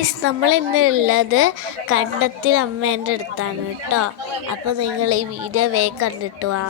Guys, നമ്മൾ ഇന്നുള്ളത് കണ്ടത്തിൽ അമ്മേൻ്റെ അടുത്താണ് കേട്ടോ. അപ്പോൾ നിങ്ങൾ ഈ വീഡിയോ വേഗം കണ്ടിട്ട് വാ.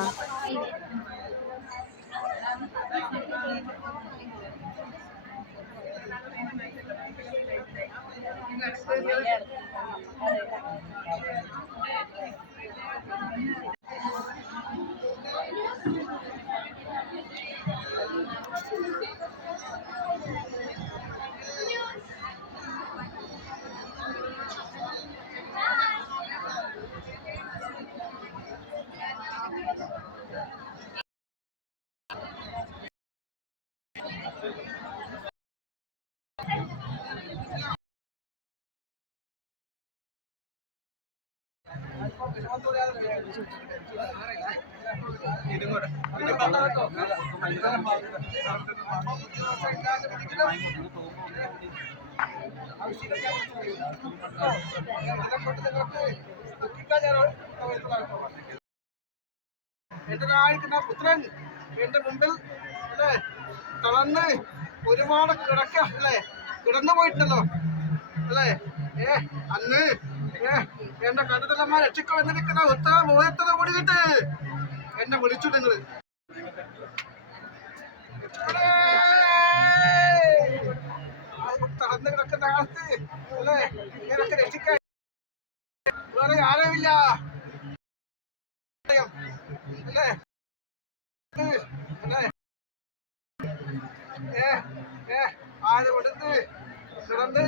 എന്റെ നാഴിക്കുന്ന പുത്രൻ എന്റെ മുമ്പിൽ അല്ലേ തളർന്ന് ഒരുപാട് കിടക്ക അല്ലേ കിടന്നു പോയിട്ടല്ലോ അല്ലേ അന്ന് എന്റെ കടുതലന്മാർ രക്ഷിക്കോ എന്നിരിക്കുന്ന ഉത്തര മുഖത്തത കൂടിയിട്ട് എന്നെ വിളിച്ചു നിങ്ങള് തളർന്ന് കിടക്കുന്ന കാലത്ത് അല്ലേ എനിക്ക് രക്ഷിക്കാൻ വേറെ ആരുമില്ല അല്ലേ ആര് കൊടുത്ത് കിടന്ന്